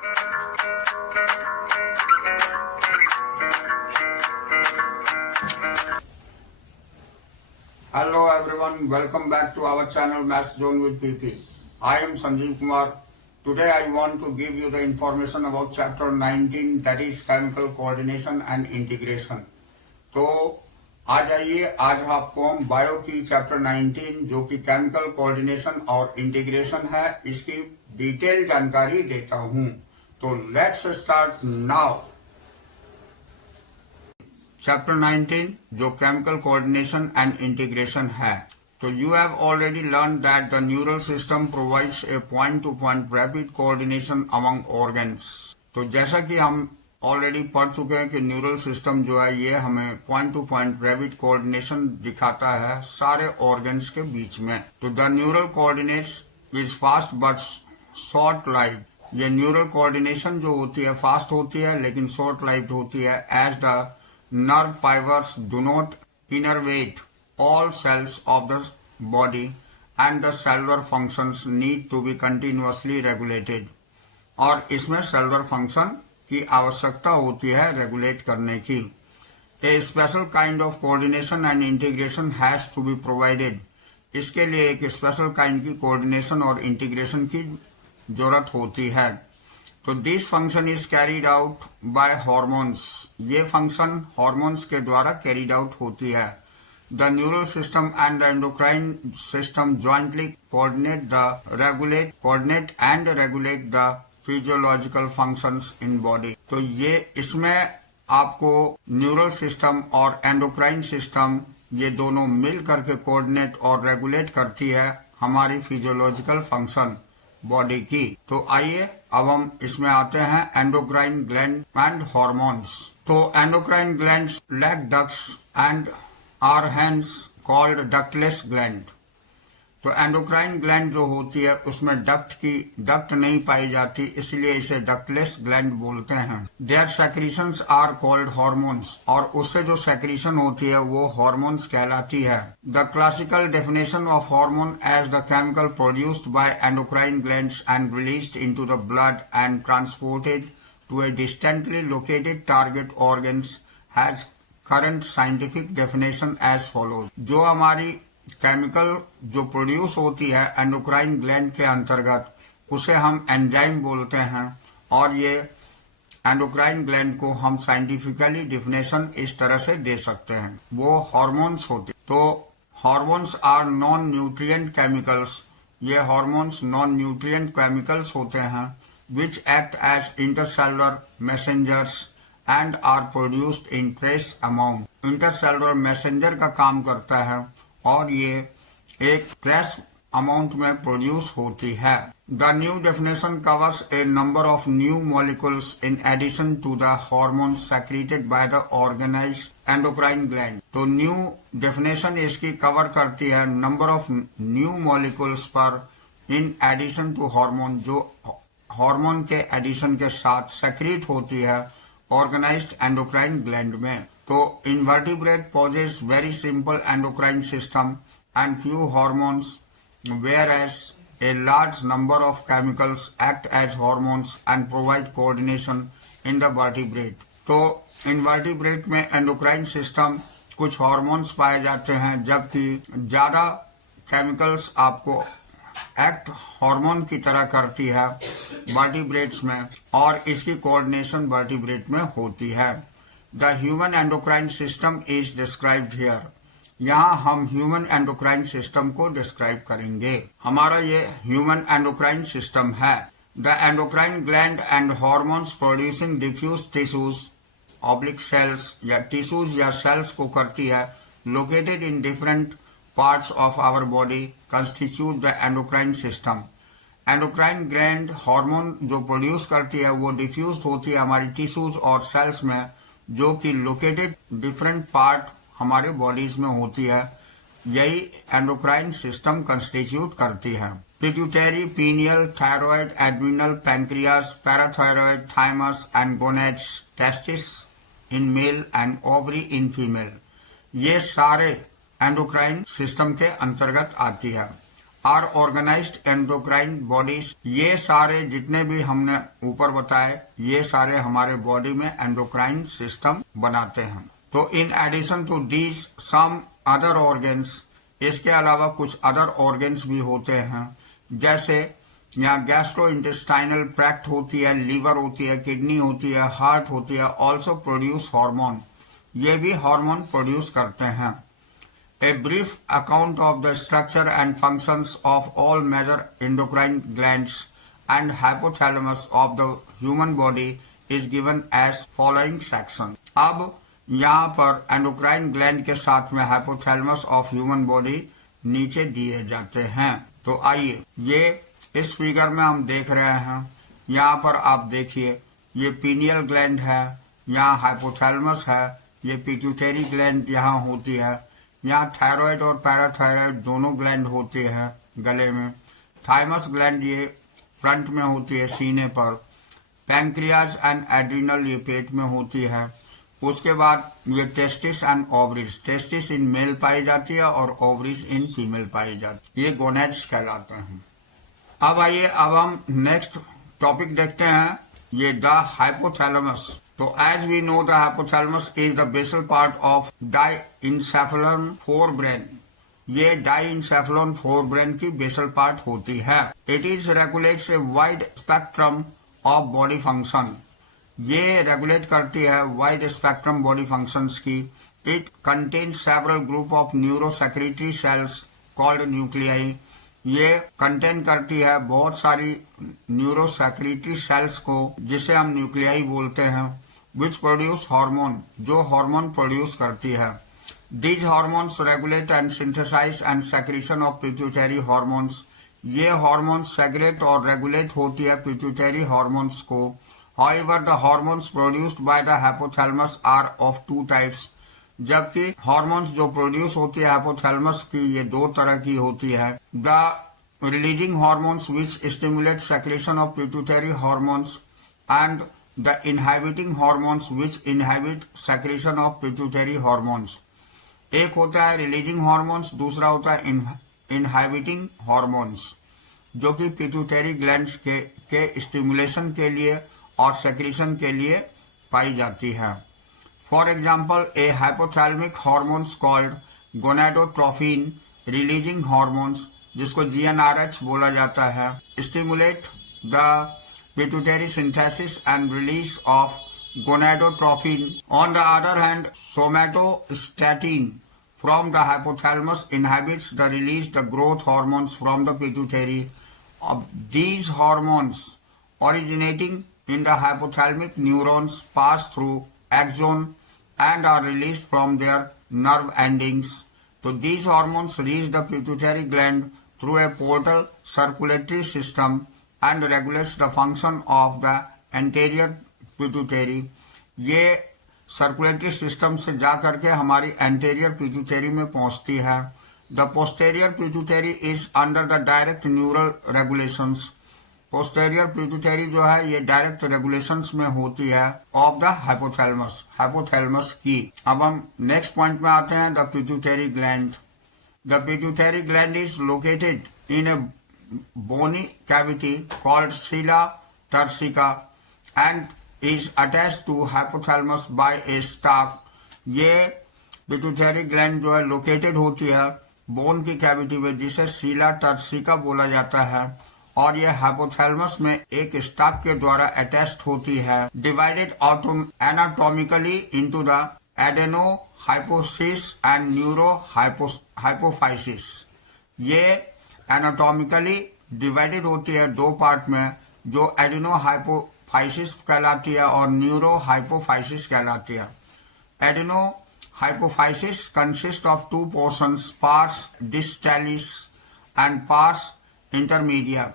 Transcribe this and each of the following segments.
Hello everyone, welcome back to our channel Math Zone with PP. I am Sanjeev Kumar. Today I want to give you the information about chapter 19, that is chemical coordination and integration. तो आ जाइए, आज आपको हम bio की chapter 19 जो कि chemical coordination और integration है, इसकी डिटेल जानकारी देता हूं। तो लेट्स स्टार्ट नाउ। चैप्टर 19 जो केमिकल कोऑर्डिनेशन एंड इंटीग्रेशन है, तो you have already learn that the neural system provides a point two point rapid coordination among organs. तो जैसा कि हम ऑलरेडी पढ़ चुके हैं कि न्यूरल सिस्टम जो है ये हमें point two point rapid coordination दिखाता है सारे ऑर्गन्स के बीच में। तो the neural coordinates is fast but short life. ये न्यूरल कोऑर्डिनेशन जो होती है फास्ट होती है लेकिन शॉर्ट लाइफ होती है, as the nerve fibers do not innervate all cells of the body and the cellular functions need to be continuously regulated। और इसमें सेलुलर फंक्शन की आवश्यकता होती है रेगुलेट करने की। A special kind of coordination and integration has to be provided. इसके लिए एक स्पेशल काइंड की कोऑर्डिनेशन और इंटीग्रेशन की जरूरत होती है। तो this function is carried out by hormones. ये फंक्शन हॉर्मोन्स के द्वारा कैरीड आउट होती है। The neural system and the endocrine system jointly coordinate and regulate the physiological functions in body. तो ये इसमें आपको न्यूरल सिस्टम और एंडोक्राइन सिस्टम ये दोनों मिल करके कोऑर्डिनेट और रेगुलेट करती है हमारी फिजियोलॉजिकल फंक्शन बॉडी की। तो आइए अब हम इसमें आते हैं एंडोक्राइन ग्लैंड एंड हॉर्मोन्स। तो endocrine glands lack ducts and are hence called ductless gland. तो एंडोक्राइन ग्लैंड जो होती है उसमें डक्ट नहीं पाई जाती, इसलिए इसे डक्टलेस ग्लैंड बोलते हैं। Their secretions are called hormones, और उससे जो सेक्रीशन होती है वो हॉर्मोन्स कहलाती है। The classical definition of hormone as the chemical produced by endocrine glands and released into the blood and transported to a distantly located target organs has current scientific definition as follows. जो हमारी chemical जो produce होती है endocrine gland के अंतर्गत उसे हम enzyme बोलते हैं, और ये एंडोक्राइन ग्लैंड को हम साइंटिफिकली डेफिनेशन इस तरह से दे सकते हैं। वो हार्मोन्स होते। तो hormones are non nutrient chemicals. ये हार्मोन्स नॉन न्यूट्रिएंट केमिकल्स होते हैं which act as intercellular messengers and are produced in trace amount. Intercellular messenger का काम करता है और ये एक ट्रेस अमाउंट में प्रोड्यूस होती है। The new definition covers a number of new molecules in addition to the hormones secreted by the organised endocrine gland. तो न्यू डेफिनेशन इसकी कवर करती है नंबर ऑफ न्यू मॉलिक्यूल्स पर इन एडिशन टू हार्मोन, जो hormone के addition के साथ secret होती है ऑर्गेनाइज्ड एंडोक्राइन ग्लैंड में। तो invertebrate possess very simple endocrine system and few hormones, whereas a large number of chemicals act as hormones and provide coordination in the vertebrate। तो invertebrate में endocrine system कुछ hormones पाए जाते हैं, जबकि ज्यादा chemicals आपको एक्ट हार्मोन की तरह करती है वर्टिब्रेट्स में, और इसकी कोऑर्डिनेशन वर्टिब्रेट में होती है। The human endocrine system is described here। यहाँ हम ह्यूमन एंडोक्राइन सिस्टम को डिस्क्राइब करेंगे। हमारा ये ह्यूमन एंडोक्राइन सिस्टम है। The endocrine gland and hormones producing diffuse tissues oblique cells, या टिश्यूज या सेल्स को करती है, located in different parts of our body constitute the endocrine system. Endocrine gland hormone जो प्रोड्यूस करती है वो डिफ्यूज होती है हमारी टिश्यूज और सेल्स में, जो कि लोकेटेड डिफरेंट पार्ट हमारे बॉडीज में होती है। यही एंडोक्राइन सिस्टम कंस्टिट्यूट करती है। Pituitary, pineal, thyroid, adrenal, pancreas, parathyroid, thymus and gonads, testis in male and ovary in female, ये सारे एंडोक्राइन सिस्टम के अंतर्गत आती है। Are organised endocrine bodies. ये सारे जितने भी हमने ऊपर बताए ये सारे हमारे बॉडी में एंडोक्राइन सिस्टम बनाते हैं। तो in addition to these some other organs, इसके अलावा कुछ अदर ऑर्गन्स भी होते हैं, जैसे यहाँ गैस्ट्रो इंटेस्टाइनल ट्रैक्ट होती है, लीवर होती है, किडनी होती है, हार्ट होती है, ऑल्सो प्रोड्यूस हार्मोन, ये भी हार्मोन प्रोड्यूस करते हैं। A brief account of the structure and functions of all major endocrine glands and hypothalamus of the human body is given as following section। अब यहाँ पर एंडोक्राइन ग्लैंड के साथ में हाइपोथैलेमस ऑफ ह्यूमन बॉडी नीचे दिए जाते हैं। तो आइए ये इस फिगर में हम देख रहे हैं, यहाँ पर आप देखिए ये पीनियल ग्लैंड है, यहाँ हाइपोथैलेमस है, ये पिट्यूटरी ग्लैंड यहाँ होती है, यहाँ थायराइड और पैराथायराइड दोनों ग्लैंड होते हैं गले में, थाइमस ग्लैंड ये फ्रंट में होती है सीने पर, पैंक्रियाज एंड एड्रिनल ये पेट में होती है। उसके बाद ये testis and ovaries, testis in male पाई जाती है और ओवरीज इन फीमेल पाई जाती है, ये गोनेड्स कहलाते हैं। अब आइए अब हम नेक्स्ट टॉपिक देखते हैं, ये द हाइपोथैलेमस। तो as we know the hypothalamus is the basal part of diencephalon forebrain, ये डाइंसेफेलॉन फोरब्रेन की बेसल पार्ट होती है। It is regulates a wide spectrum of body function, ये रेगुलेट करती है वाइड स्पेक्ट्रम बॉडी फंक्शंस की। It contains several group of neurosecretory cells called nuclei, ये contain करती है बहुत सारी न्यूरोसेक्रेटरी सेल्स को जिसे हम न्यूक्लियाई बोलते हैं, विच प्रोड्यूस हार्मोन, जो हार्मोन प्रोड्यूस करती है। These hormones regulate and synthesise and secretion of pituitary hormones, ये हार्मोन्स सेग्रेट और रेगुलेट होती है पिट्यूटरी हार्मोन्स को। However, the hormones produced by the hypothalamus are of two types, जबकि hormones जो प्रोड्यूस होती है हाइपोथैलेमस की ये दो तरह की होती है। The releasing hormones which stimulate secretion of pituitary hormones and the inhibiting hormones which inhibit secretion of pituitary hormones. एक होता है रिलीजिंग हार्मोन्स, दूसरा होता है इनहाबिटिंग हार्मोन्स, जो कि पिट्यूटरी ग्लैंड्स के स्टिमुलेशन के लिए और सेक्रेशन के लिए पाई जाती है। For example A hypothalamic hormones called gonadotrophin releasing hormones, जिसको GnRH बोला जाता है, stimulate the pituitary synthesis and release of gonadotrophin. On the other hand somatostatin from the hypothalamus inhibits the release the growth hormones from the pituitary. These hormones originating in the hypothalamic neurons pass through axon and are released from their nerve endings. So these hormones reach the pituitary gland through a portal circulatory system and regulates the function of the anterior pituitary. ये circulatory system से जा करके हमारी anterior pituitary में पहुंचती है। The posterior pituitary is under the direct neural regulations, posterior pituitary जो है ये डायरेक्ट रेगुलेशंस में होती है ऑफ द हाइपोथैलेमस की। अब हम नेक्स्ट पॉइंट में आते हैं, the pituitary gland. The pituitary gland is located in a bony cavity called sella turcica and is attached to hypothalamus by a stalk. ये पिट्यूटरी ग्लैंड जो है लोकेटेड होती है बोन की कैविटी में, जिसे सीला टर्सिका बोला जाता है, और ये हाइपोथैलेमस में एक स्टाक के द्वारा अटैच्ड होती है। Divided anatomically into the adeno हाइपोसिस and neuro hypophysis. ये एनाटॉमिकली डिवाइडेड होती है दो पार्ट में, जो एडेनो हाइपोफाइसिस कहलाती है और न्यूरो हाइपोफाइसिस कहलाती है। Adeno hypophysis consist of two portions, pars distalis and pars intermedia.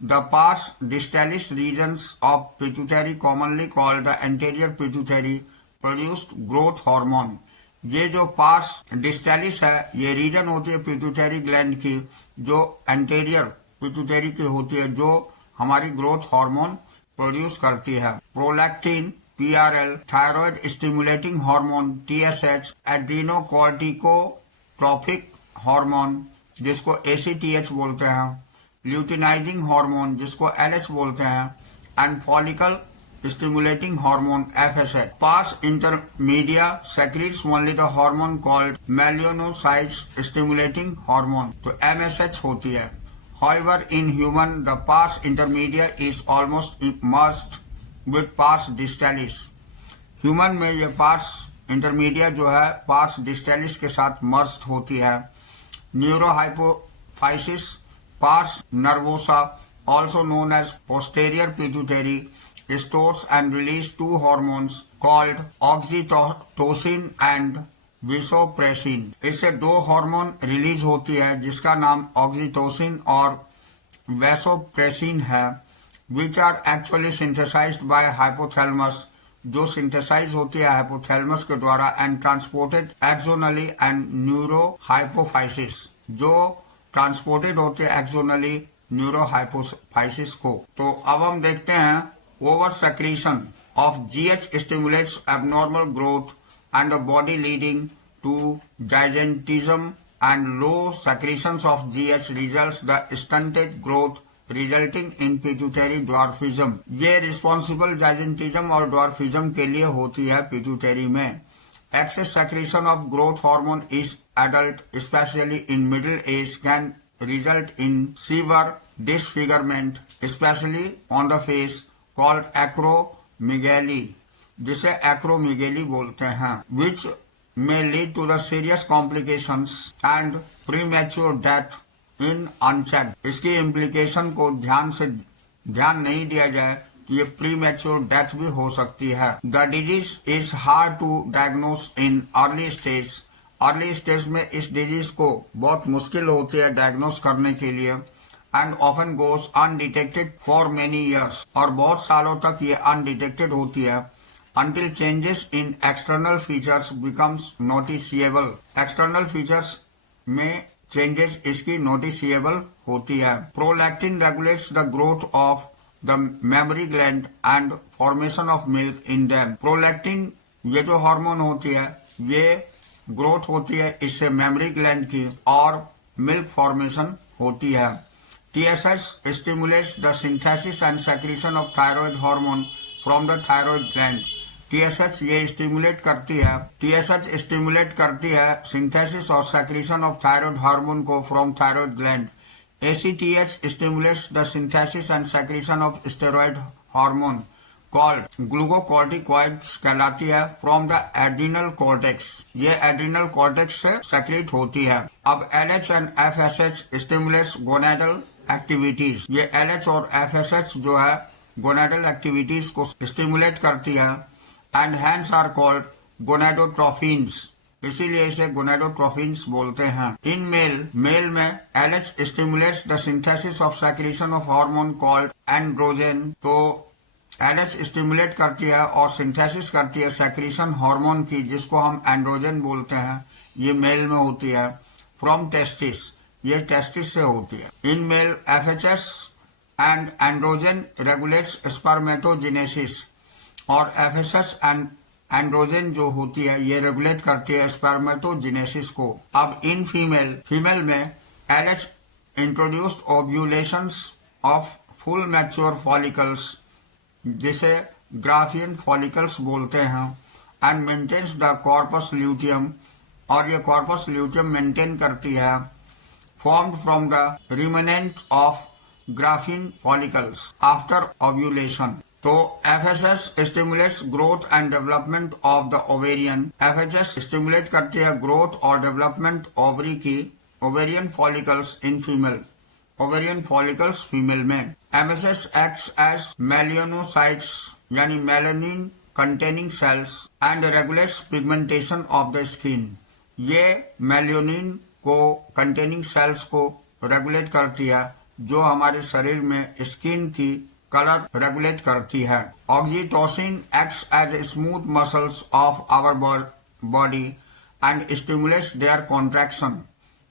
The pars distalis regions of pituitary commonly called the anterior pituitary produced growth hormone। ये जो पार्स डिस्टालिस है ये रीजन होती है पिट्यूटरी ग्लैंड की जो एंटेरियर पिट्यूटरी की होती है, जो हमारी ग्रोथ हार्मोन प्रोड्यूस करती है। Prolactin PRL, thyroid stimulating hormone TSH, adrenocorticotropic hormone जिसको ACTH बोलते हैं, ल्यूटिनाइजिंग हार्मोन जिसको LH बोलते हैं, and follicle stimulating hormone FSH. Pars intermedia secretes only the hormone called melanocytes stimulating hormone. तो MSH होती है. However, in human, the pars intermedia is almost merged with pars distalis. Human में ये parse intermedia जो है parse distalis के साथ merge होती है. Neurohypophysis, pars nervosa, also known as posterior pituitary, stores and release two hormones called oxytocin and vasopressin. इससे दो हार्मोन रिलीज होती है जिसका नाम ऑक्सीटोसिन और वैसोप्रेसिन है, which are actually synthesized by hypothalamus, जो सिंथेसाइज होती है हाइपोथैलेमस के द्वारा, एंड ट्रांसपोर्टेड एक्सोनली एंड न्यूरोहाइपोफाइसिस, जो ट्रांसपोर्टेड होते हैं एक्सोनली न्यूरोहाइपोफाइसिस को. तो अब हम देखते हैं over secretion of GH stimulates abnormal growth and the body leading to gigantism, and low secretions of GH results the stunted growth resulting in pituitary dwarfism. ये रिस्पॉन्सिबल gigantism और dwarfism के लिए होती है पिट्यूटरी में. Excess secretion of growth hormone is adult, especially in middle age, can result in severe disfigurement, especially on the face, called acromegaly, जिसे acromegaly बोलते हैं, which may lead to the serious complications and premature death in unchecked. इसकी implication को ध्यान नहीं दिया जाए तो ये premature death भी हो सकती है. The disease is hard to diagnose in early stage. Early stage में इस डिजीज को बहुत मुश्किल होती है डायग्नोस करने के लिए, and often goes undetected for many years, और बहुत सालों तक ये अनडिटेक्टेड होती है, until changes in external features becomes noticeable. External features में चेंजेस इसकी नोटिसिएबल होती है. Prolactin regulates the growth of the mammary gland and formation of milk in them. Prolactin ये जो हार्मोन होती है ये ग्रोथ होती है इससे मेमोरी ग्लैंड की, और मिल्क फॉर्मेशन होती है. TSH stimulates the synthesis and secretion of thyroid hormone from the thyroid gland. TSH ये स्टिमुलेट करती है सिंथेसिस और सेक्रेशन ऑफ थायराइड हार्मोन को from thyroid gland. ACTH stimulates the synthesis and secretion of steroid hormone called glucocorticoids कहलाती है from the adrenal cortex. ये adrenal cortex से secret होती है. अब LH and FSH stimulates gonadal activities. ये LH और FSH जो है गोनाडल एक्टिविटीज को स्टिमुलेट करती है, and hence are called gonadotrophins, इसीलिए इसे गोनाडोट्रोफिन्स बोलते हैं. इन मेल में LH stimulates the synthesis of secretion of hormone called androgen. तो LH स्टिमुलेट करती है और सिंथेसिस करती है सेक्रेशन हार्मोन की जिसको हम एंड्रोजन बोलते हैं. ये मेल में होती है फ्रॉम टेस्टिस, ये टेस्टिस से होती है. In male FHS and androgen regulates spermatogenesis, और FSH एंड एंड्रोजन जो होती है ये रेगुलेट करती है स्पर्मेटोजेनेसिस को. अब इन फीमेल में LH introduced ovulations of full mature follicles, जिसे ग्राफियन फॉलिकल्स बोलते हैं, and maintains the corpus luteum, और ये कॉर्पस ल्यूटियम मेंटेन करती है, formed from the remnant of graphene follicles after ovulation. तो FSH stimulates growth and development of the ovarian. FHS stimulate करती है growth और development ओवरी की, ovarian follicles in female, ovarian follicles female में. MSH acts as melanocytes यानी melanin containing cells and regulates pigmentation of the skin. ये melanin को containing sales को regulate करती है जो हमारे शरीर में स्किन की कलर रेगुलेट करती है. Oxytocin acts as smooth muscles of our body and stimulates their contraction.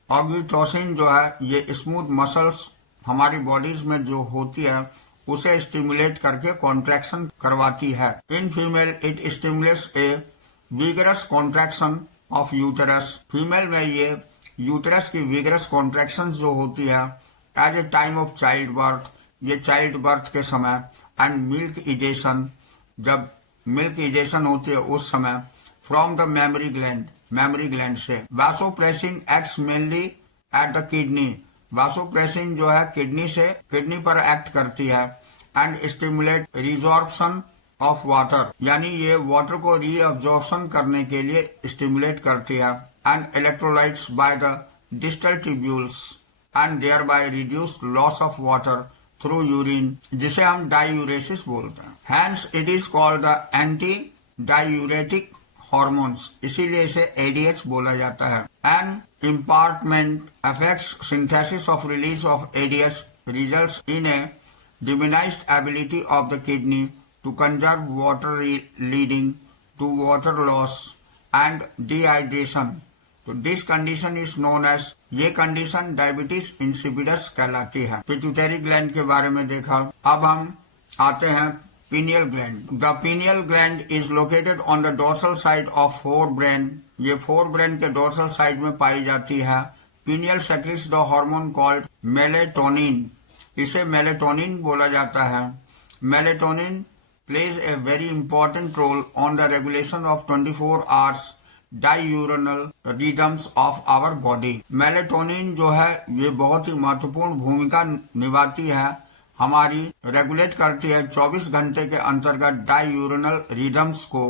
Oxytocin जो है ये स्मूथ मसल्स हमारी बॉडीज में जो होती है उसे स्टिमुलेट करके कॉन्ट्रैक्शन करवाती है. In female it stimulates a vigorous contraction of uterus. Female में ये यूटरस की विगरस कॉन्ट्रैक्शन जो होती है as a time of child birth, ये चाइल्ड बर्थ के समय, एंड मिल्क इजेशन, जब मिल्क इजेशन होती है उस समय, फ्रॉम द मेमोरी ग्लैंड से। Vasopressin acts mainly at the kidney, vasopressin जो है किडनी पर एक्ट करती है, and stimulate resorption of water, यानी ये वाटर को रीअब्जॉर्प्शन करने के लिए स्टिमुलेट करती है, and electrolytes by the distal tubules and thereby reduce loss of water through urine, जिसे हम डायूरेसिस बोलते हैं। Hence it is called the anti diuretic hormones, इसीलिए इसे एडीएच बोला जाता है। And impairment affects synthesis of release of ADH results in a diminished ability of the kidney to conserve water, leading to water loss and dehydration. तो this condition is known as, ये condition diabetes insipidus कहलाती है। Pituitary gland के बारे में देखा। अब हम आते हैं pineal gland. The pineal gland is located on the dorsal side of fore brain, ये फोर ब्रेन के डोर्सल साइड में पाई जाती है। Pineal secretes the hormone called melatonin, इसे मेलेटोनिन बोला जाता है। Melatonin plays a very important role on the regulation of 24 hours diurnal rhythms of our body. Melatonin जो है ये बहुत ही महत्वपूर्ण भूमिका निभाती है, हमारी रेगुलेट करती है 24 घंटे के अंतर्गत डाययूरनल रिदम्स को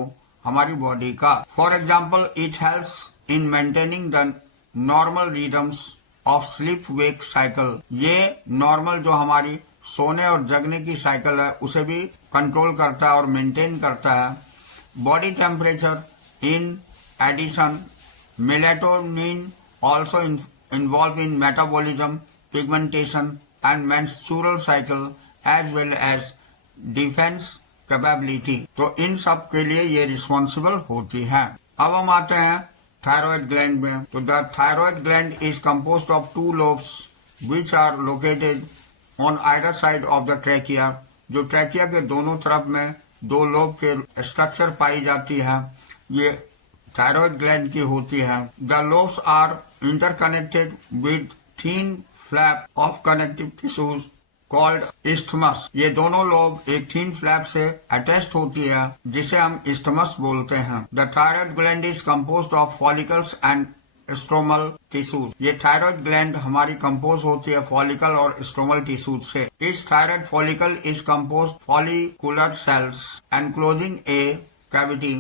हमारी बॉडी का। For example it helps in maintaining the normal rhythms of sleep wake cycle, ये नॉर्मल जो हमारी सोने और जगने की साइकिल है उसे भी कंट्रोल करता है और मेंटेन करता है। Body temperature in addition, melatonin also involve in metabolism, pigmentation and menstrual cycle as well as defence capability, तो इन सब के लिए ये रिस्पॉन्सिबल होती है। अब हम आते हैं थायराइड ग्लैंड में। तो the thyroid gland is composed of 2 lobes which are located on either side of the trachea, जो ट्रैकिया के दोनों तरफ में 2 लोब के स्ट्रक्चर पाई जाती है, ये थायराइड ग्लैंड की होती है। The lobes are interconnected with thin flap of connective tissues called isthmus, ये दोनों लोब एक थीन फ्लैप से अटैच्ड होती है जिसे हम इस्थमस बोलते हैं। The thyroid gland is composed of follicles and stromal tissues, ये थायराइड ग्लैंड हमारी कंपोज होती है फॉलिकल और स्ट्रोमल टिश्यूज से। इस thyroid follicle is composed follicular cells enclosing a cavity,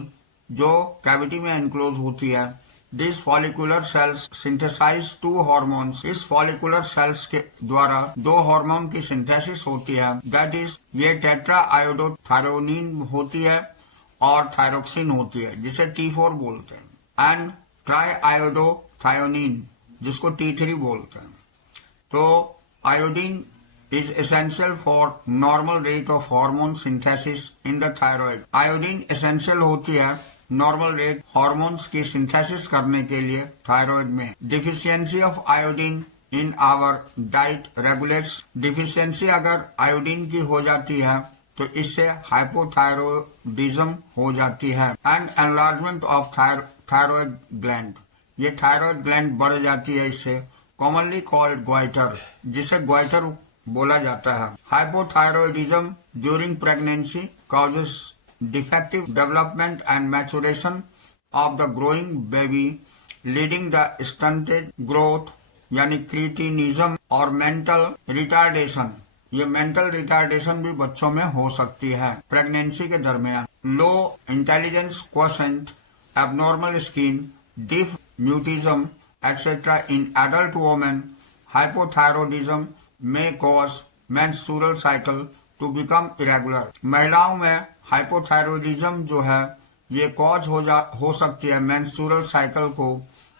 जो कैविटी में एनक्लोज होती है। This follicular cells synthesise 2 hormones, इस फॉलिकुलर सेल्स के द्वारा 2 हार्मोन की सिंथेसिस होती है, दैट इज ये टेट्रा आयोडोथायरोनिन होती है और थायरोक्सिन होती है जिसे T4 बोलते हैं, एंड ट्राई आयोडोथायोनिन जिसको T3 बोलते हैं। तो iodine is essential for normal rate of hormone synthesis in the thyroid, iodine essential होती है नॉर्मल रेट हॉर्मोन्स की सिंथेसिस करने के लिए थायराइड में। Deficiency of iodine in our diet regulates, deficiency अगर आयोडीन की हो जाती है तो इससे हाइपोथायरॉयडिज्म हो जाती है, and enlargement of thyroid gland, ये थायराइड ग्लैंड बढ़ जाती है इससे, कॉमनली कॉल्ड ग्वाइटर, जिसे ग्वाइटर बोला जाता है। Hypothyroidism during pregnancy causes defective development and maturation of the growing baby, leading the stunted growth यानी क्रिटिनिज्म और मेंटल रिटार्डेशन, ये मेंटल रिटार्डेशन भी बच्चों में हो सकती है प्रेगनेंसी के दरमियान। Low intelligence quotient, abnormal skin, deaf mutism etcetera in adult women, hypothyroidism में cause menstrual cycle to become irregular, महिलाओं में हाइपोथायरॉयडिज्म जो है ये कॉज हो सकती है मेंस्ट्रुअल साइकिल को,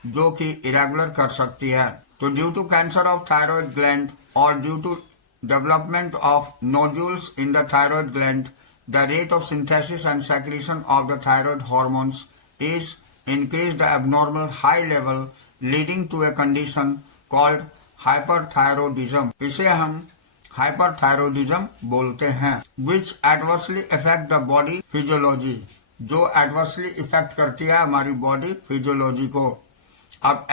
जो कि इरेगुलर कर सकती है। तो due to cancer of thyroid gland और due to development of nodules in the thyroid gland, the rate of synthesis and secretion of the thyroid hormones is increase the abnormal high level, leading to a condition called hyperthyroidism, इसे हम hyperthyroidism बोलते हैं। Which adversely effect the body physiology, जो adversely effect करती है हमारी body physiology को। अब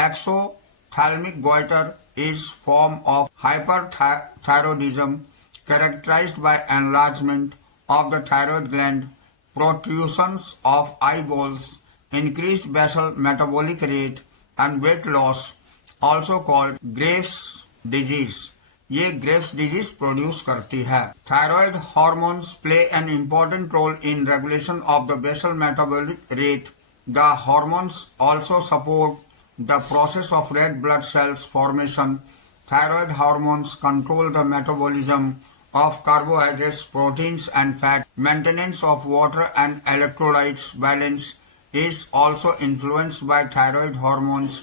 thalamic goiter is form of hyperthyroidism characterized by enlargement of the thyroid gland, protrusions of eyeballs, increased basal metabolic rate and weight loss, also called Graves disease. ये Graves disease produce करती है। Thyroid hormones play an important role in regulation of the basal metabolic rate. The hormones also support the process of red blood cells formation. Thyroid hormones control the metabolism of carbohydrates, proteins and fat. Maintenance of water and electrolytes balance is also influenced by thyroid hormones.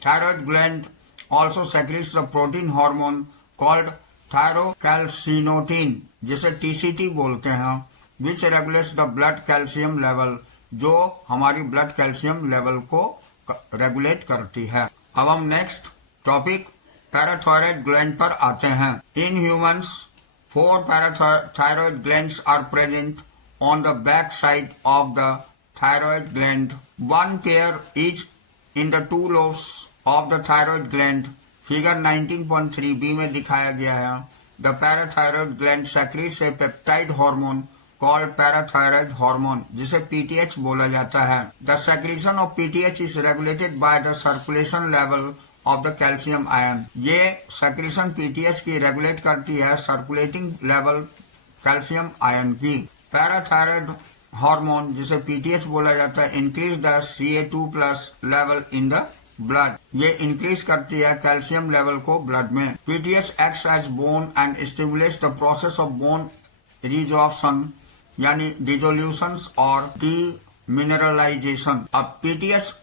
Thyroid gland also secretes the protein hormone called thyrocalcinotin, जिसे TCT बोलते हैं, which regulates the blood calcium level, जो हमारी blood calcium level को regulate करती है। अब हम नेक्स्ट टॉपिक पैराथायरॉयड ग्लैंड पर आते हैं। In humans 4 parathyroid glands are present on the back side of the thyroid gland. 1 pair each in the 2 lobes of the thyroid gland. Figure 19.3b में दिखाया गया है। The parathyroid gland secretes a peptide hormone called parathyroid hormone, जिसे PTH बोला जाता है। The secretion of PTH is regulated by the circulation level of the calcium ion. ये secretion PTH की रेगुलेट करती है सर्कुलेटिंग लेवल कैल्शियम आयन की। Parathyroid hormone, जिसे पीटीएच बोला जाता है, increase the Ca2+ level in the blood. ये इंक्रीज करती है कैल्शियम लेवल को ब्लड में। PTH acts as bone and stimulates the process of bone resorption, यानी डिसोल्यूशन और डीमिनरलाइजेशन। अब PTH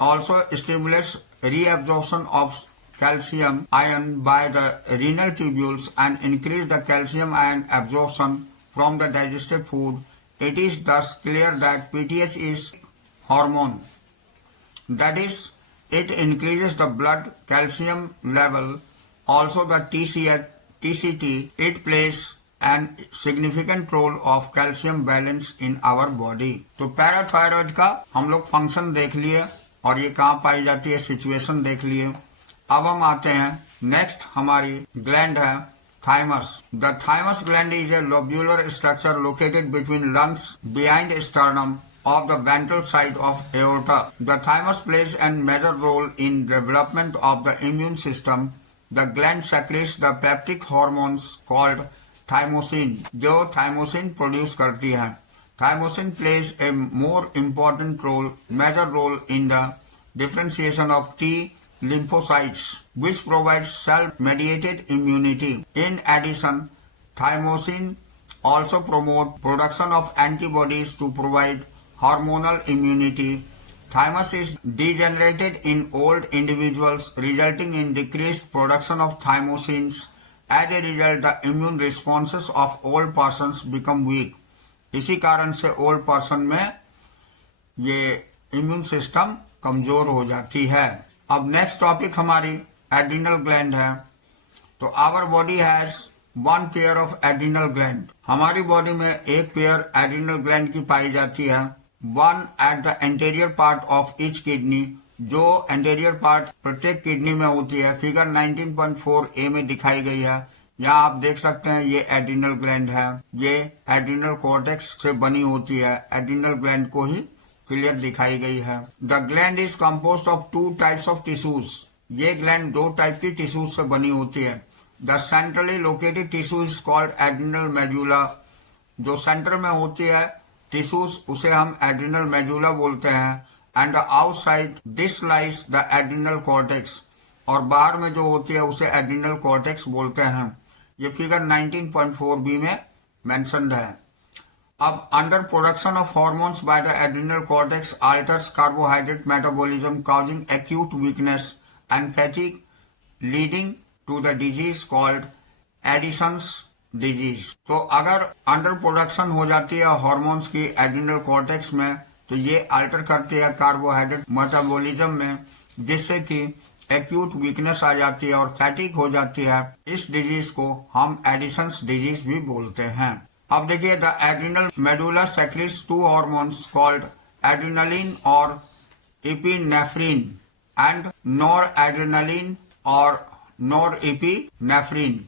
also stimulates reabsorption of calcium ion by the renal tubules and increase the calcium ion absorption from the digested food. It is thus clear that PTH is hormone. That is, it increases the blood calcium level. Also the TCT, it plays an significant role of calcium balance in our body. तो parathyroid का हम लोग function देख लिए और ये कहाँ पाई जाती है, सिचुएशन देख लिए। अब हम आते हैं नेक्स्ट, हमारी ग्लैंड है thymus. The thymus gland is a lobular structure located between lungs behind sternum of the ventral side of aorta. The thymus plays an major role in development of the immune system. The gland secretes the peptic hormones called thymosin, जो thymosin produce करती है। Thymosin plays a more important role, major role in the differentiation of T lymphocytes, which provides cell-mediated immunity. In addition, thymosin also promotes production of antibodies to provide hormonal immunity. Thymus is degenerated in old individuals, resulting in decreased production of thymosins. As a result, the immune responses of old persons become weak. इसी कारण से old person में ये immune system कमजोर हो जाती है। अब नेक्स्ट टॉपिक हमारी एड्रिनल ग्लैंड है। तो our body has 1 pair of adrenal gland. हमारी बॉडी में एक पेयर एड्रिनल ग्लैंड की पाई जाती है। 1 at the anterior part of each kidney, जो एंटीरियर पार्ट प्रत्येक किडनी में होती है। फिगर 19.4a में दिखाई गई है। यहाँ आप देख सकते हैं ये एड्रिनल ग्लैंड है। ये एड्रिनल कॉर्टेक्स से बनी होती है। एड्रिनल ग्लैंड को ही क्लियर दिखाई गई है। The gland is composed of 2 types of tissues. ये ग्लैंड 2 टाइप की टिश्यूज से बनी होती है। The centrally located tissue is called adrenal medulla. जो सेंटर में होती है टिश्यूज, उसे हम एड्रिनल मेडुला बोलते हैं। And the outside this lies the adrenal cortex, और बाहर में जो होती है उसे एड्रिनल कॉर्टेक्स बोलते हैं। ये फिगर 19.4b में मेंशन्ड है। अब under production of hormones by the adrenal cortex alters carbohydrate metabolism, causing acute weakness and fatigue, leading to the disease called Addison's disease. तो अगर अंडर प्रोडक्शन हो जाती है हार्मोन्स की एड्रिनल कॉर्टेक्स में, तो ये अल्टर करती है कार्बोहाइड्रेट मेटाबॉलिज्म में, जिससे कि एक्यूट वीकनेस आ जाती है और फैटिक हो जाती है। इस डिजीज को हम एडिसन्स डिजीज भी बोलते हैं। अब देखिए, the adrenal medulla secrets 2 hormones called adrenaline और epinephrine. and noradrenaline or norepinephrine.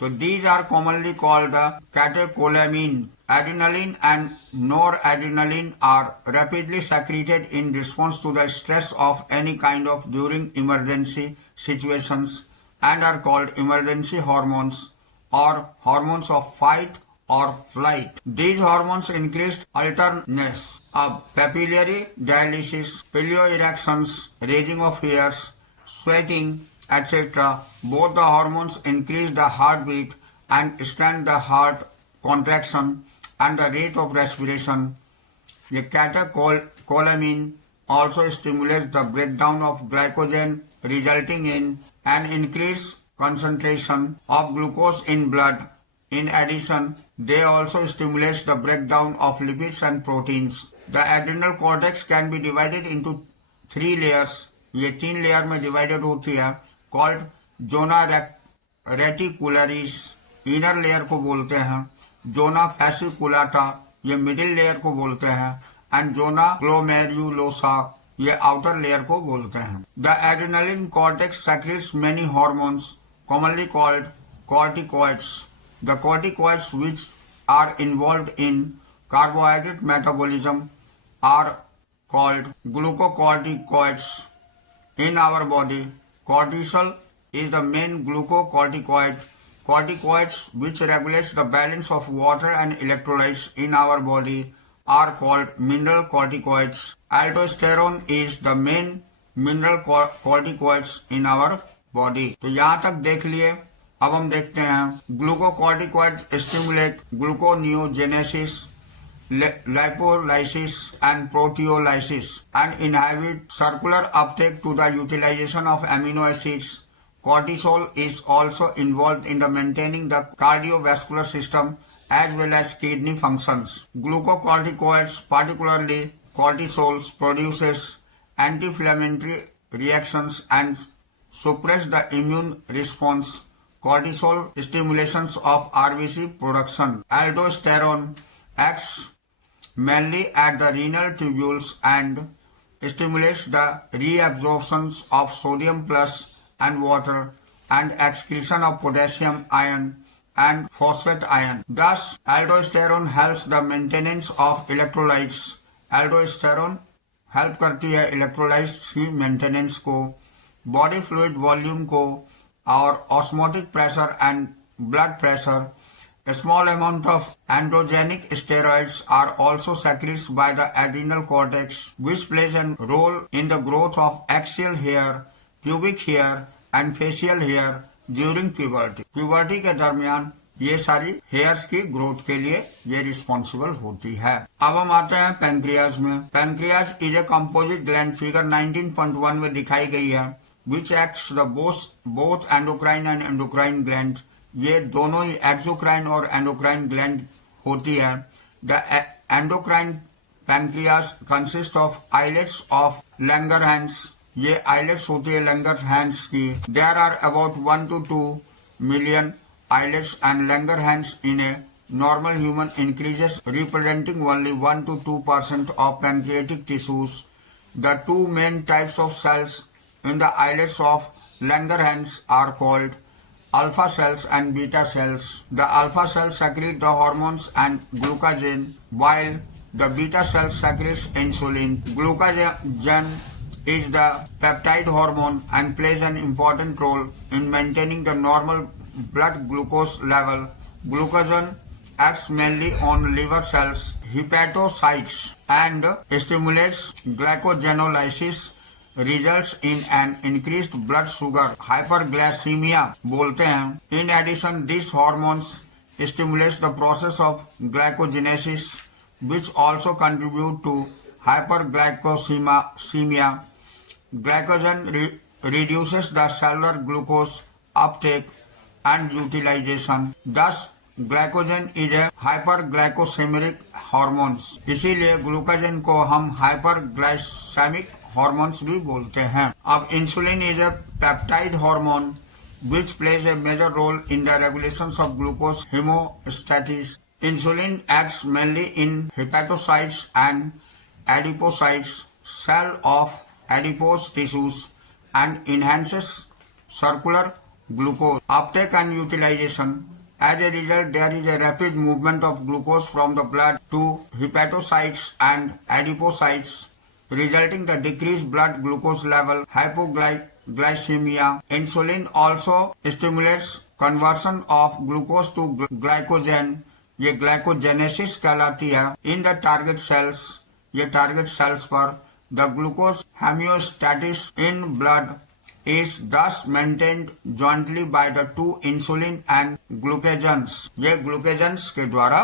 So these are commonly called catecholamine. Adrenaline and noradrenaline are rapidly secreted in response to the stress of any kind of during emergency situations and are called emergency hormones or hormones of fight or flight. These hormones increase alertness of papillary dilatation, piloerections, raising of hairs, sweating, etc. Both the hormones increase the heartbeat and extend the heart contraction and the rate of respiration. The catecholamine also stimulates the breakdown of glycogen, resulting in an increased concentration of glucose in blood. In addition, they also stimulate the breakdown of lipids and proteins. The adrenal cortex can be divided into 3 layers. ये 3 layer में divided होती है, called zona reticularis, inner layer को बोलते हैं, जोना फैसिकुलाटा, ये middle layer को बोलते हैं, एंड जोना ग्लोमेरुलोसा, ये आउटर लेयर को बोलते हैं. The adrenaline cortex secrets many hormones commonly called corticoids. The corticoids, which are involved in carbohydrate metabolism, are called glucocorticoids. In our body, cortisol is the main glucocorticoid. Corticoids, which regulates the balance of water and electrolytes in our body, are called mineral corticoids. Aldosterone is the main mineral corticoids in our body. तो यहाँ तक देख लिए. अब हम देखते हैं glucocorticoid stimulate gluconeogenesis, lipolysis and proteolysis and inhibit circular uptake to the utilization of amino acids. Cortisol is also involved in the maintaining the cardiovascular system as well as kidney functions. Glucocorticoids, particularly cortisol, produces anti-inflammatory reactions and suppress the immune response. Cortisol stimulations of RBC production. Aldosterone acts mainly at the renal tubules and stimulates the reabsorption of sodium plus and water and excretion of potassium ion and phosphate ion. Thus, aldosterone helps the maintenance of electrolytes. Aldosterone help करती है electrolytes की maintenance को, body fluid volume को और osmotic pressure and blood pressure. Small amount of androgenic steroids are also secreted by the adrenal cortex which plays an role in the growth of axial hair, pubic hair and facial hair during puberty. Puberty के दरमियान ये सारी hairs की growth के लिए ये responsible होती है. अब हम आते हैं पैंक्रियाज में. Pancreas is a composite gland, figure 19.1 में दिखाई गई है, which acts the both endocrine and endocrine gland. ये दोनों ही एक्सोक्राइन और एंडोक्राइन ग्लैंड होती है. The endocrine pancreas consist of islets of Langerhans. ये आइलेट्स होती है लैंगरहैंस की. There are about 1 to 2 million islets and Langerhans in a normal human, increases representing only 1 to 2% of pancreatic tissues. The two main types of cells in the islets of Langerhans are called alpha cells and beta cells. The alpha cells secrete the hormones and glucagon, while the beta cells secretes insulin. Glucagon is the peptide hormone and plays an important role in maintaining the normal blood glucose level. Glucagon acts mainly on liver cells, hepatocytes, and stimulates glycogenolysis, results in an increased blood sugar, hyperglycemia बोलते हैं. In addition, these hormones stimulates the process of glycogenesis, which also contribute to hyperglycemia. Glycogen reduces the cellular glucose uptake and utilization. Thus, glycogen is a hyperglycosemic hormones. इसीलिए ग्लूकाजन को हम hyperglycaemic hormones भी बोलते हैं. अब insulin is a peptide hormone which plays a major role in the regulations of glucose homeostasis. Insulin acts mainly in hepatocytes and adipocytes, cell of adipose tissues, and enhances circular glucose uptake and utilization. As a result, there is a rapid movement of glucose from the blood to hepatocytes and adipocytes, resulting the decreased blood glucose level, hypoglycemia. Insulin also stimulates conversion of glucose to glycogen. ये glycogenesis कहलाती है in the target cells. ये target cells पर the glucose homeostasis in blood is thus maintained jointly by the two insulin and glucagens. ये ग्लूकेजेंस के द्वारा,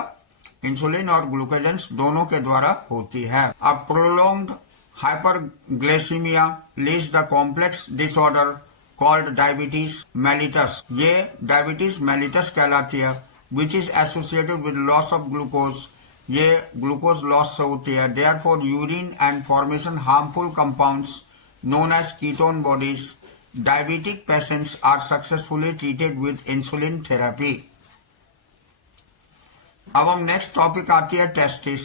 insulin और ग्लूकेजेंस दोनों के द्वारा होती है. अब prolonged hyperglycemia leads the complex disorder called diabetes mellitus. ये diabetes mellitus कहलाती है, which is associated with loss of glucose. ये ग्लूकोज लॉस से होती है. Therefore, urine and formation harmful compounds known as ketone bodies. Diabetic patients are successfully treated with insulin therapy. अब हम next topic आती है टेस्टिस.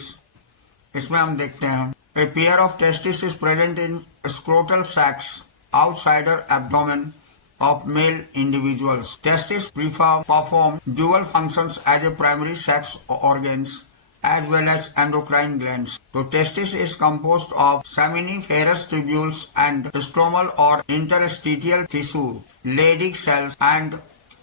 इसमें हम देखते हैं a pair of testis is present in scrotal sacs outside abdomen of male individuals. Testis perform dual functions as a primary sex organs as well as endocrine glands. So testis is composed of seminiferous tubules and stromal or interstitial tissue, Leydig cells and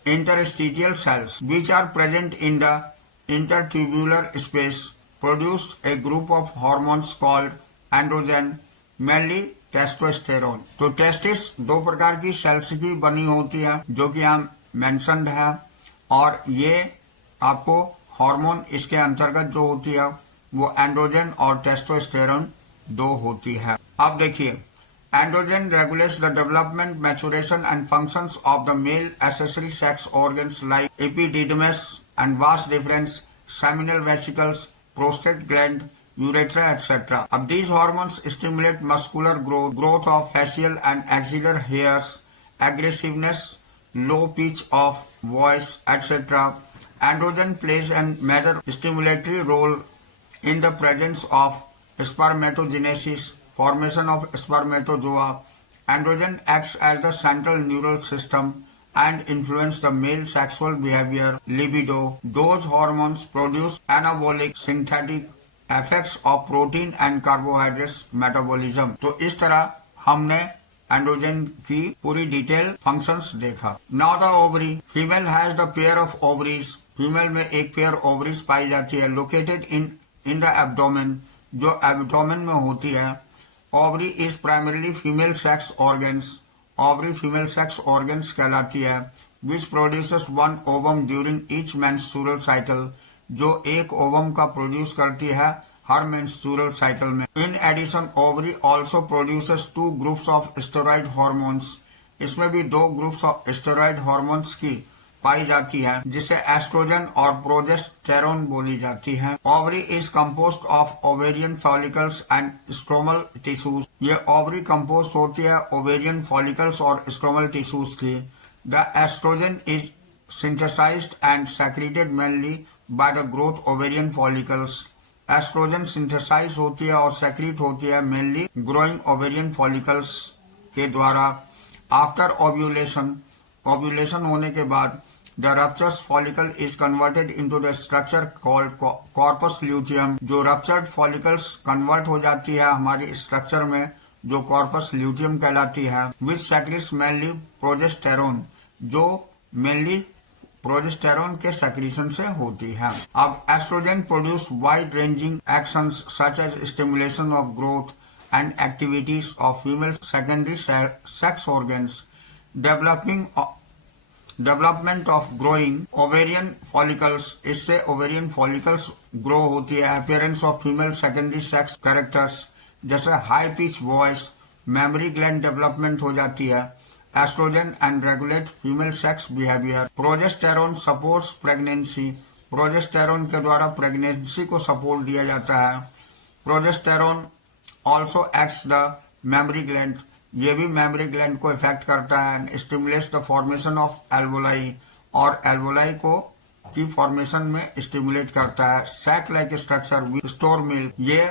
interstitial cells, which are present in the intertubular space, produce a group of hormones called androgen, mainly testosterone. तो testis दो प्रकार की sales की बनी होती है जो कि यहाँ मेंशन्ड है, और ये आपको हार्मोन इसके अंतर्गत जो होती है वो एंड्रोजन और टेस्टोस्टेरोन दो होती है. अब देखिए, androgen regulates the development, maturation and functions of the male accessory sex organs like epididymis and vas deferens, seminal vesicles, prostate gland, urethra, etc. अब these hormones stimulate muscular growth of facial and axillary hairs, aggressiveness, low pitch of voice, etc. Androgen plays a major stimulatory role in the presence of spermatogenesis, formation of spermatozoa. Androgen acts as the central neural system and influence the male sexual behavior, libido. Those hormones produce anabolic, synthetic effects of protein and carbohydrates metabolism. तो इस तरह हमने androgen की पूरी detail functions देखा. Now the ovary. Female has the pair of ovaries. Female में एक pair ovaries पाई जाती है लोकेटेड इन द एब्डोमेन, जो एब्डोमेन में होती है. Ovary is primarily female sex organs. Ovary female sex organs कहलाती है, which produces one ovum during each menstrual cycle, जो एक ओवम का प्रोड्यूस करती है हर मेंस्ट्रुअल साइकिल में. In addition ovary also produces two groups of steroid hormones. इसमें भी दो ग्रुप्स ऑफ स्टेरॉइड हार्मोन्स की पाई जाती है, जिसे एस्ट्रोजन और प्रोजेस्टेरोन बोली जाती है. Ovary is composed of ovarian follicles and stromal tissues. ये ओवरी कंपोज होती है ओवेरियन फॉलिकल्स और स्ट्रोमल टिश्यूज की. The estrogen is synthesised and secreted mainly by the growth ovarian follicles. Estrogen synthesise होती है और सेक्रीट होती है मेनली ग्रोइंग ओवेरियन फॉलिकल्स के द्वारा. आफ्टर ओव्यूलेशन, ओव्यूलेशन होने के बाद the ruptured follicle is converted into the structure called corpus luteum. जो रप्चर्ड फॉलिकल्स कन्वर्ट हो जाती है हमारी स्ट्रक्चर में, जो कॉर्पस ल्यूटियम कहलाती है, विच सेक्रीट्स मेनली प्रोजेस्टेरोन, जो मेनली प्रोजेस्टेरोन के सेक्रीशन से होती है. अब oestrogen produce wide ranging actions such as stimulation of growth and activities of female secondary sex organs, development of growing ovarian follicles. इससे ovarian follicles grow होती है. Appearance of female secondary sex characters जैसे high pitch voice, memory gland development हो जाती है. Oestrogen and regulate female sex behaviour. Progesterone supports pregnancy. Progesterone के द्वारा pregnancy को सपोर्ट दिया जाता है. Progesterone also acts the mammary gland. ये भी मेमोरी ग्लैंड को इफेक्ट करता है. Stimulates the formation of alveoli, और एल्वोलाई को की फॉर्मेशन में स्टिमुलेट करता है. Sac like structure store milk. ये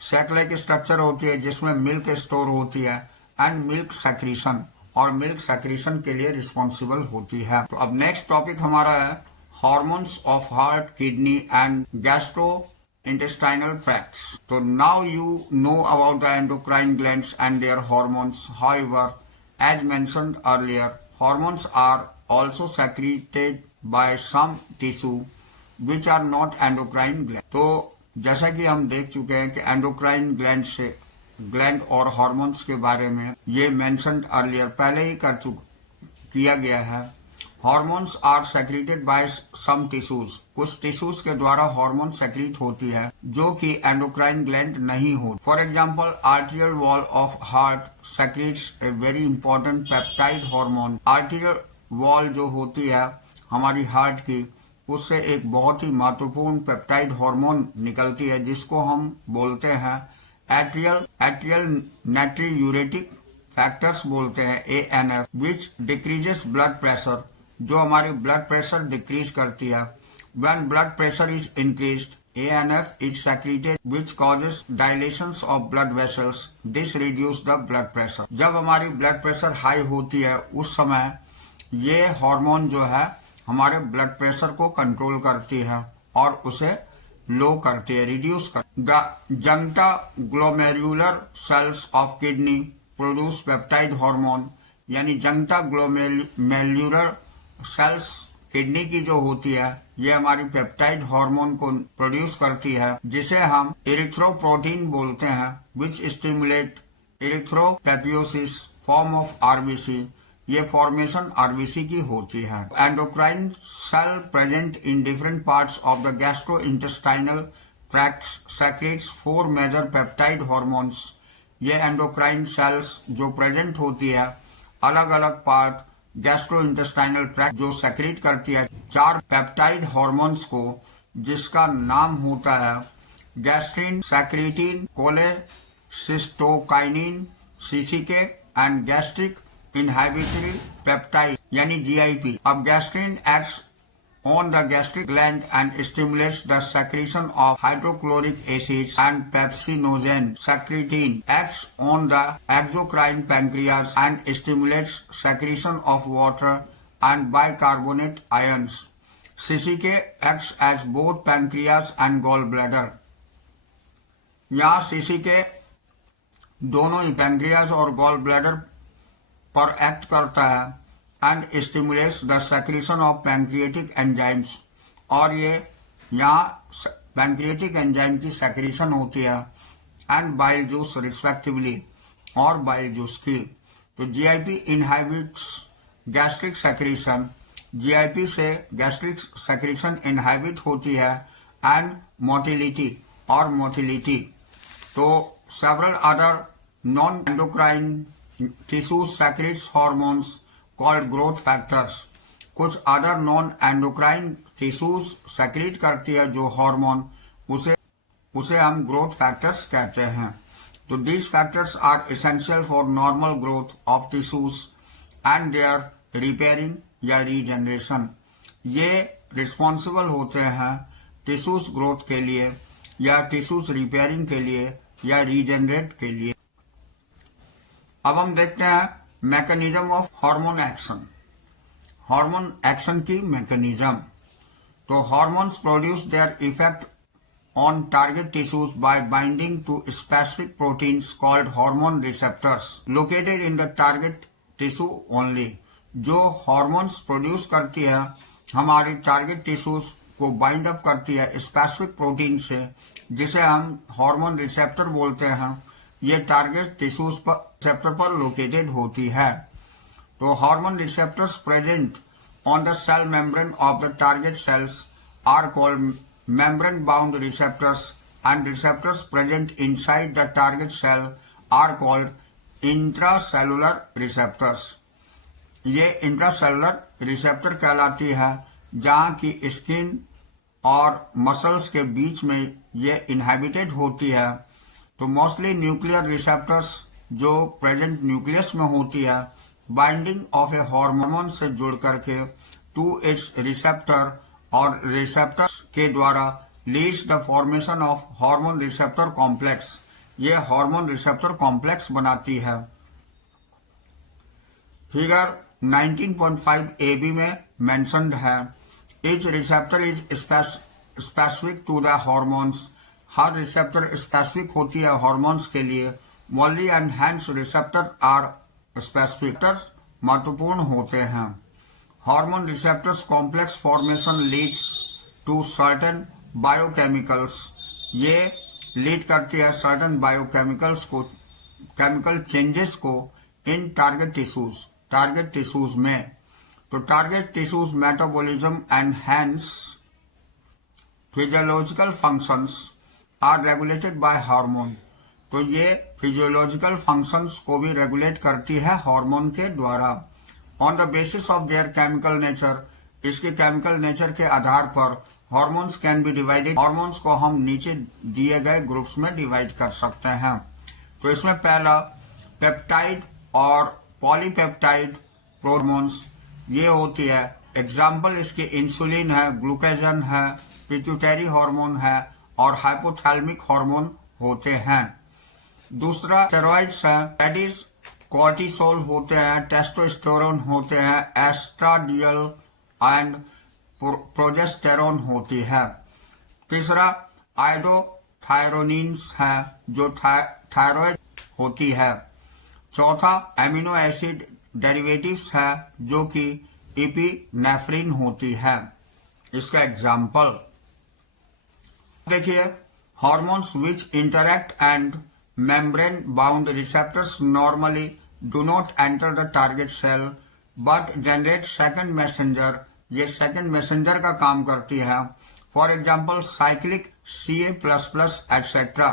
सैक लाइक स्ट्रक्चर होती है जिसमें मिल्क स्टोर होती है. एंड मिल्क सेक्रीशन, और मिल्क सेक्रीशन के लिए रिस्पॉन्सिबल होती है। तो अब नेक्स्ट टॉपिक हमारा है hormones of heart, kidney and gastro intestinal tracts. So now you know about the endocrine glands and their hormones. However, as mentioned earlier, hormones are also secreted by some tissue which are not endocrine glands. तो जैसा कि हम देख चुके हैं कि endocrine gland और hormones के बारे में ये मेंशन्ड अर्लियर पहले ही किया गया है। Hormones are secreted by some tissues, कुछ टिश्यूज के द्वारा हार्मोन सेक्रेट होती है जो कि एंडोक्राइन ग्लैंड नहीं हो। For example, arterial wall of heart secrets A very important peptide hormone. Arterial wall जो होती है हमारी हार्ट की, उससे एक बहुत ही महत्वपूर्ण पेप्टाइड हार्मोन निकलती है जिसको हम बोलते हैं एट्रियल नाइट्रियूरेटिक फैक्टर्स बोलते हैं, ANF, विच डिक्रीजेस ब्लड प्रेशर, जो हमारी ब्लड प्रेशर डिक्रीज करती है। When blood pressure is increased, ANF is secreted which causes dilations of blood vessels. This reduce the blood pressure. जब हमारी ब्लड प्रेशर हाई होती है उस समय ये हार्मोन जो है हमारे ब्लड प्रेशर को कंट्रोल करती है और उसे लो करती है, रिड्यूस कर। The juxta glomerular cells of kidney produce peptide hormone, यानी जंक्टा ग्लोमेरुलर सेल्स किडनी की जो होती है ये हमारी पेप्टाइड हार्मोन को प्रोड्यूस करती है जिसे हम इरिथ्रोपोइटिन बोलते हैं, which stimulate erythropoiesis form of RBC. ये फॉर्मेशन आरबीसी की होती है। Endocrine cell present in different parts of the gastrointestinal tract secretes 4 major peptide hormones. ये एंडोक्राइन सेल्स जो प्रेजेंट होती है अलग अलग पार्ट गैस्ट्रोइंटेस्टाइनल ट्रैक्ट जो सेक्रेट करती है 4 पेप्टाइड हार्मोन्स को, जिसका नाम होता है gastrin, secretin, cholecystokinin, सीसीके and gastric inhibitory peptide यानी GIP। अब gastrin acts on the gastric gland and stimulates the secretion of hydrochloric acids, and pepsinogen secretin acts on the exocrine pancreas and stimulates secretion of water and bicarbonate ions. CCK acts as both pancreas and gallbladder. यहाँ CCK दोनों ही pancreas और gall bladder पर act करता है and stimulates the secretion of pancreatic enzymes, और ये यहाँ pancreatic enzyme की सेक्रेशन होती है एंड बाइल जूस रिस्पेक्टिवली, और बाइल जूस की। तो GIP इनहाबिट्स गैस्ट्रिक सेक्रेशन, GIP से गैस्ट्रिक सेक्रेशन इनहाबिट होती है एंड मोटिलिटी और मोटिलिटी। तो several other non-endocrine tissues secretes hormones called growth factors. कुछ other non endocrine tissues secrete करती है जो हार्मोन, उसे हम ग्रोथ फैक्टर्स कहते हैं। तो these factors are essential for normal growth of tissues and their repairing या रीजनरेशन। ये रिस्पॉन्सिबल होते हैं टिश्यूज ग्रोथ के लिए या टिश्यूज रिपेयरिंग के लिए या रीजनरेट के लिए। अब हम देखते हैं mechanism of hormone action. Hormone action की मैकेनिज्म। तो hormones produce their effect on target tissues by binding to specific proteins called hormone receptors located in the target tissue only. जो हार्मोन्स प्रोड्यूस करती है हमारी टारगेट टिश्यूज को bind up करती है specific protein से, जिसे हम हार्मोन रिसेप्टर बोलते हैं। ये टारगेट टिश्यूज पर रिसेप्टर पर लोकेटेड होती है। तो hormone receptors present on the cell membrane of the target cells are called membrane bound receptors, and receptors present inside the target cell are called intracellular receptors. ये intracellular receptor कहलाती है, जहाँ की skin और muscles के बीच में ये inhabited होती है। तो मोस्टली न्यूक्लियर रिसेप्टर्स जो प्रेजेंट न्यूक्लियस में होती है, बाइंडिंग ऑफ ए हार्मोन से जुड़ करके टू इट्स रिसेप्टर, और रिसेप्टर्स के द्वारा leads the formation of hormone receptor complex. ये हार्मोन रिसेप्टर कॉम्प्लेक्स बनाती है। फिगर 19.5 AB में मेंशन्ड है। Each receptor is specific to the hormones. Her receptor specific होती है हॉर्मोन्स के लिए। Only and hence receptor are specific महत्वपूर्ण होते हैं। Hormone receptors complex formation leads to certain biochemicals. ये लीड करती है सर्टेन बायोकेमिकल्स को, केमिकल चेंजेस को इन टारगेट टिश्यूज में। तो target tissues metabolism and hence physiological functions are regulated by hormone. तो ये फिजियोलॉजिकल फंक्शंस को भी रेगुलेट करती है हार्मोन के द्वारा। On the basis of their chemical nature, इसके केमिकल नेचर के आधार पर hormones can be divided. Hormones को हम नीचे दिए गए ग्रुप्स में डिवाइड कर सकते हैं। तो इसमें पहला पेप्टाइड और पॉलीपेप्टाइड हार्मोन्स ये होती है। एग्जाम्पल इसके इंसुलिन है, ग्लूकेजन है, पिट्यूटरी हार्मोन है और हाइपोथैलेमिक हार्मोन होते हैं। दूसरा स्टेरॉइड्स है, दैट इज कॉर्टिसोल होते हैं, टेस्टोस्टेरोन होते हैं, एस्ट्राडियल एंड प्रोजेस्टेरोन होती है। तीसरा आइडोथायरोनिन्स है जो थायराइड होती है। चौथा एमिनो एसिड डेरिवेटिव्स है जो कि इपिनेफ्रिन होती है। इसका एग्जाम्पल देखिए, hormones which interact and membrane bound receptors normally do not enter the target cell but generate second messenger। ये second messenger का काम करती है। For example, cyclic Ca++ etc.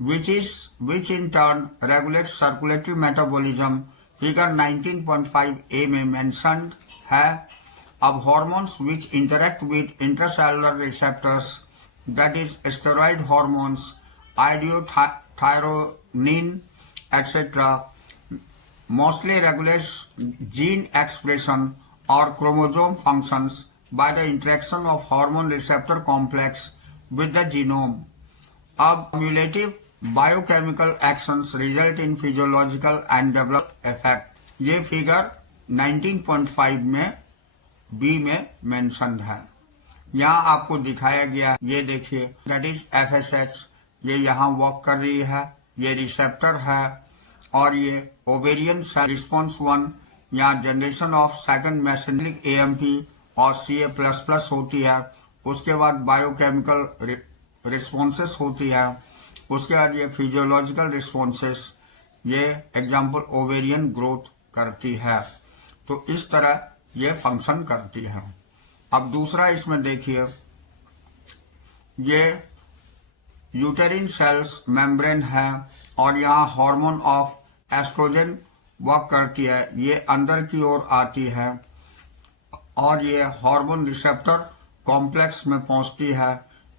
which in turn regulates circulatory metabolism। Figure 19.5a में mentioned है। अब hormones which interact with intracellular receptors, that is steroid hormones, thyronin etc. mostly regulates gene expression or chromosome functions by the interaction of hormone receptor complex with the genome। अब cumulative biochemical actions result in physiological and development effect। ये figure 19.5 में B में mentioned है। यहाँ आपको दिखाया गया, ये देखिए, दैट इज FSH। ये यहाँ वर्क कर रही है, ये रिसेप्टर है और ये ओवेरियन सेल रिस्पॉन्स 1, यहाँ जनरेशन ऑफ सेकंड मैसेंजरिक AMP और Ca++ होती है। उसके बाद बायोकेमिकल रिस्पॉन्सेस होती है। उसके बाद ये फिजियोलॉजिकल रिस्पॉन्सेस, ये एग्जाम्पल ओवेरियन ग्रोथ करती है। तो इस तरह ये फंक्शन करती है। अब दूसरा इसमें देखिए, ये यूटेरिन सेल्स मेम्ब्रेन है और यहाँ हार्मोन ऑफ एस्ट्रोजन वर्क करती है। ये अंदर की ओर आती है और ये हार्मोन रिसेप्टर कॉम्प्लेक्स में पहुंचती है।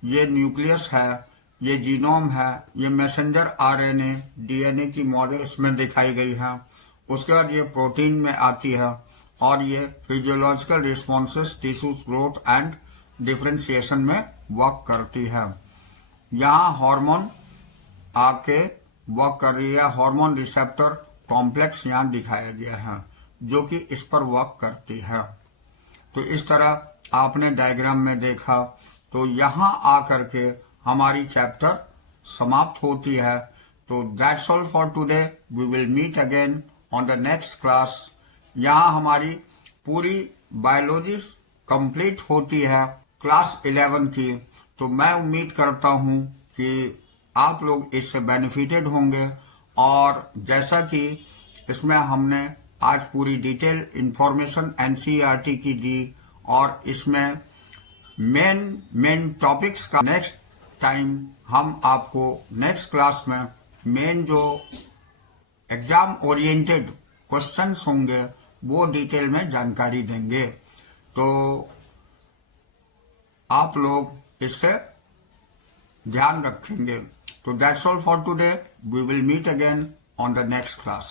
ये न्यूक्लियस है, ये जीनोम है, ये मैसेंजर RNA DNA की मॉडल इसमें दिखाई गई है। उसके बाद ये प्रोटीन में आती है और ये physiological responses, tissues growth and differentiation में वर्क करती है। यहाँ हार्मोन आके वर्क कर रही है। हार्मोन रिसेप्टर कॉम्प्लेक्स यहाँ दिखाया गया है जो कि इस पर वर्क करती है। तो इस तरह आपने डायग्राम में देखा। तो यहाँ आकर के हमारी चैप्टर समाप्त होती है। तो that's all for today. We will meet again on the next class. यहाँ हमारी पूरी बायोलॉजी कंप्लीट होती है क्लास 11 की। तो मैं उम्मीद करता हूं कि आप लोग इससे बेनिफिटेड होंगे। और जैसा कि इसमें हमने आज पूरी डिटेल इंफॉर्मेशन NCERT की दी और इसमें मेन टॉपिक्स का नेक्स्ट टाइम हम आपको नेक्स्ट क्लास में मेन जो एग्जाम ओरिएंटेड क्वेश्चंस होंगे वो डिटेल में जानकारी देंगे। तो आप लोग इससे ध्यान रखेंगे। तो that's all for today. We will meet again on the next class.